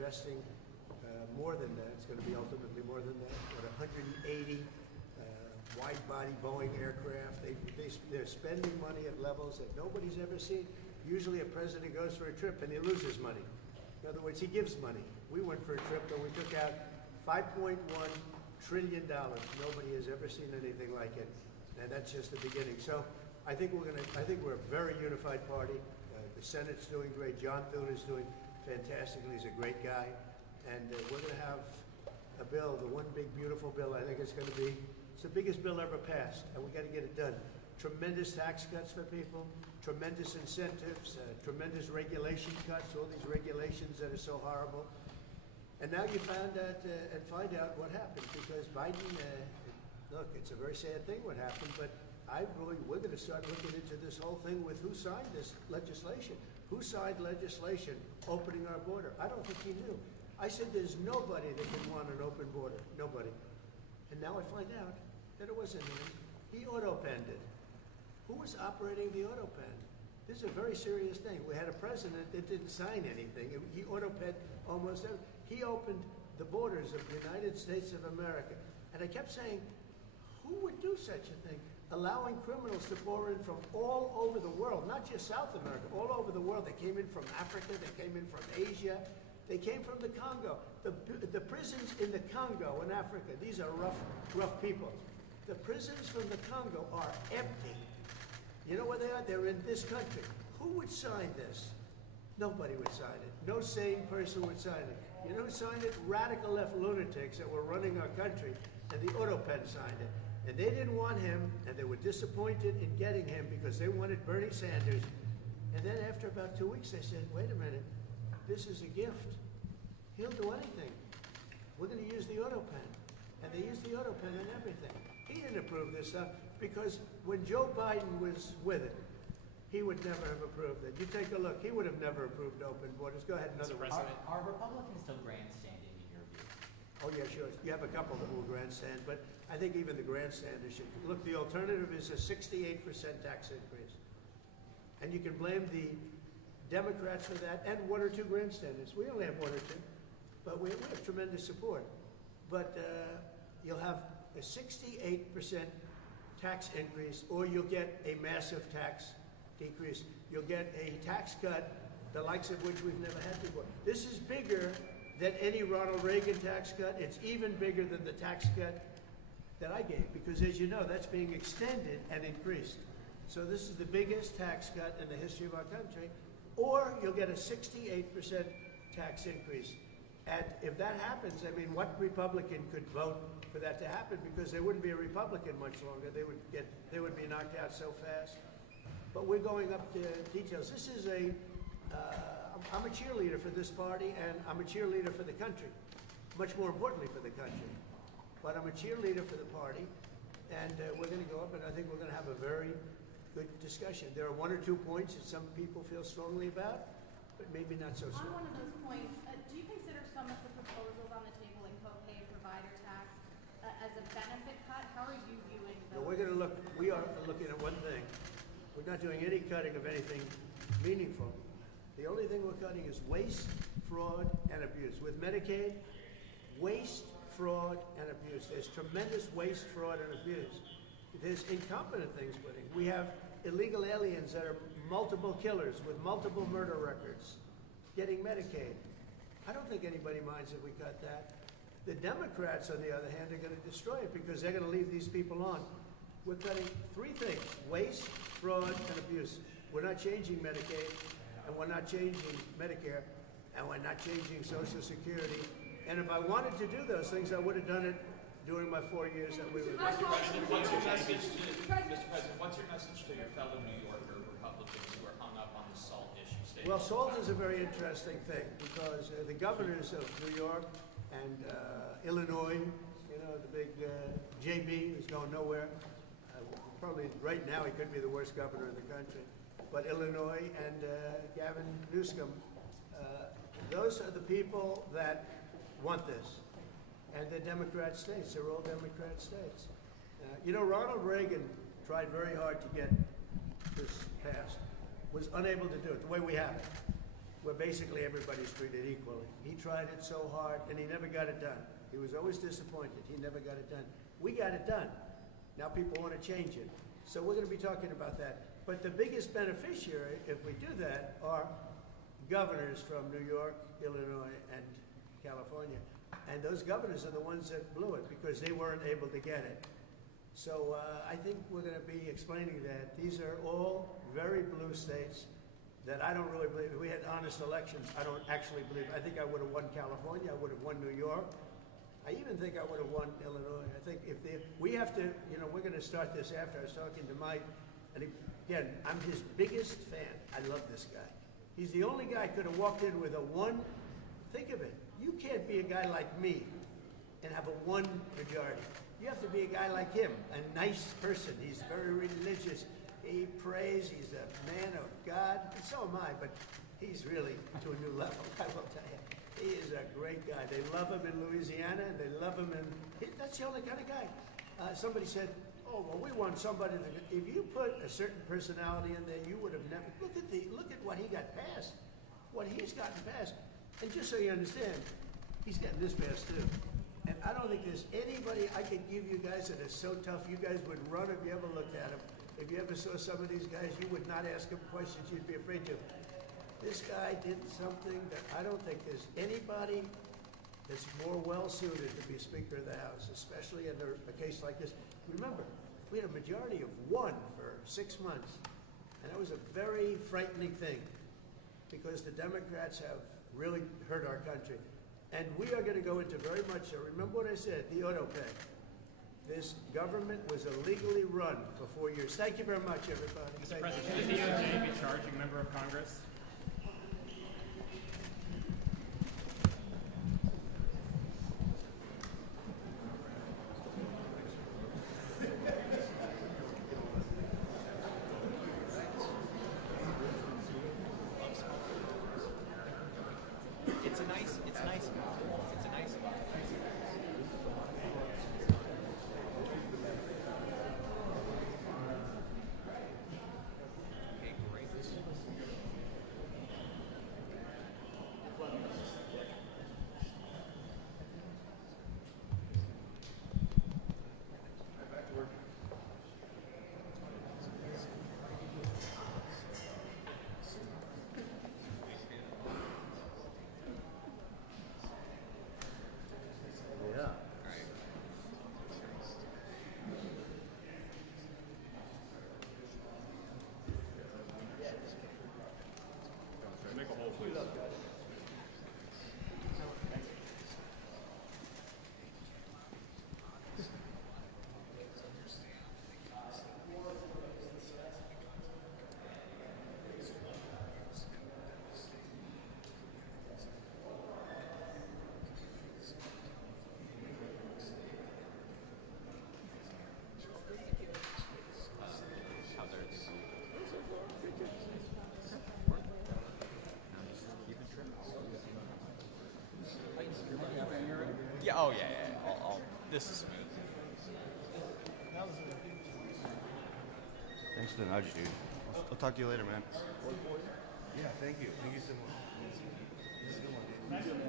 investing more than that. It's going to be ultimately more than that. What, 180 wide-body Boeing aircraft. They're spending money at levels that nobody's ever seen. Usually a president goes for a trip and he loses money. In other words, he gives money. We went for a trip and we took out $5.1 trillion. Nobody has ever seen anything like it, and that's just the beginning. So I think we're a very unified party. The Senate's doing great. John Thune is doing fantastically. He's a great guy, and we're going to have a bill, the one big beautiful bill. I think it's the biggest bill ever passed, and we got to get it done. Tremendous tax cuts for people, tremendous incentives, tremendous regulation cuts. All these regulations that are so horrible. And now you find out what happened, because Biden, look, it's a very sad thing what happened, but we're going to start looking into this whole thing with who signed this legislation. Who signed legislation opening our border? I don't think he knew. I said there's nobody that can want an open border, nobody. And now I find out that it wasn't him. He auto-penned it. Who was operating the auto-pen? This is a very serious thing. We had a president that didn't sign anything. He auto-penned almost everything. He opened the borders of the United States of America. And I kept saying, who would do such a thing? Allowing criminals to pour in from all over the world, not just South America, all over the world. They came in from Africa, they came in from Asia, they came from the Congo. The prisons in the Congo in Africa, these are rough people. The prisons from the Congo are empty. You know where they are? They're in this country. Who would sign this? Nobody would sign it. No sane person would sign it. You know who signed it? Radical left lunatics that were running our country, and the auto-pen signed it. And they didn't want him, and they were disappointed in getting him because they wanted Bernie Sanders. And then after about 2 weeks, they said, wait a minute, this is a gift. He'll do anything. We're going to use the auto-pen. And they used the auto-pen and everything. He didn't approve this stuff because when Joe Biden was with it, he would never have approved it. You take a look. He would have never approved open borders. Go ahead, another one. Are Republicans still grandstanding in your view? Oh, yeah, sure. You have a couple that will grandstand, but I think even the grandstanders should. Look, the alternative is a 68% tax increase. And you can blame the Democrats for that and one or two grandstanders. We only have one or two, but we have tremendous support. But you'll have a 68% tax increase, or you'll get a massive tax decrease. You'll get a tax cut, the likes of which we've never had before. This is bigger than any Ronald Reagan tax cut. It's even bigger than the tax cut that I gave, because as you know, that's being extended and increased. So this is the biggest tax cut in the history of our country. Or you'll get a 68% tax increase. And if that happens, I mean, what Republican could vote for that to happen? Because there wouldn't be a Republican much longer. They would be knocked out so fast. But we're going up to details. This is I'm a cheerleader for this party, and I'm a cheerleader for the country. Much more importantly for the country. But I'm a cheerleader for the party, and we're going to go up, and I think we're going to have a very good discussion. There are one or two points that some people feel strongly about, but maybe not so strongly. On one of those points, do you consider some of the proposals on the table, like co-pay provider tax, as a benefit cut? How are you viewing those? No, we are looking at one thing. We're not doing any cutting of anything meaningful. The only thing we're cutting is waste, fraud, and abuse. With Medicaid, waste, fraud, and abuse. There's tremendous waste, fraud, and abuse. There's incompetent things putting. We have illegal aliens that are multiple killers with multiple murder records getting Medicaid. I don't think anybody minds if we cut that. The Democrats, on the other hand, are going to destroy it because they're going to leave these people on. We're cutting three things: waste, fraud, and abuse. We're not changing Medicaid, and we're not changing Medicare, and we're not changing Social Security. And if I wanted to do those things, I would have done it during my 4 years that we were. Mr. President, what's your message to your fellow New Yorker Republicans who are hung up on the SALT issue? Well, SALT is a very interesting thing because the governors of New York and Illinois, you know, the big JB who's going nowhere. Probably right now he could be the worst governor in the country. But Illinois and Gavin Newsom, those are the people that want this. And they're Democrat states. They're all Democrat states. You know, Ronald Reagan tried very hard to get this passed, was unable to do it the way we have it. where basically everybody's treated equally. He tried it so hard, and he never got it done. He was always disappointed. He never got it done. We got it done. Now people want to change it. So we're going to be talking about that. But the biggest beneficiary, if we do that, are governors from New York, Illinois, and California. And those governors are the ones that blew it because they weren't able to get it. So I think we're going to be explaining that these are all very blue states that I don't really believe. If we had honest elections, I don't actually believe. I think I would have won California. I would have won New York. I even think I would have won Illinois. I think if we have to, we're going to start this after. I was talking to Mike, and again, I'm his biggest fan. I love this guy. He's the only guy could have walked in with a one. Think of it. You can't be a guy like me and have a one majority. You have to be a guy like him, a nice person. He's very religious. He prays. He's a man of God. And so am I, but he's really to a new level, I will tell you. He is a great guy. They love him in Louisiana, and they love him that's the only kind of guy. Somebody said, oh, well, we want somebody that, if you put a certain personality in there, you would have never, look at what he got passed, what he's gotten passed. And just so you understand, he's getting this passed too. And I don't think there's anybody I could give you guys that is so tough, you guys would run if you ever looked at him. If you ever saw some of these guys, you would not ask him questions you'd be afraid to. This guy did something that I don't think there's anybody that's more well-suited to be Speaker of the House, especially in a case like this. Remember, we had a majority of 1 for 6 months, and that was a very frightening thing because the Democrats have really hurt our country. And we are going to go into very much, remember what I said, the auto pay. This government was illegally run for 4 years. Thank you very much, everybody. Mr. President, should the DOJ be charging a member of Congress? Yeah, oh yeah. This is smooth. Thanks for the nudge, dude. I'll talk to you later, man. Yeah, thank you. Thank you so much.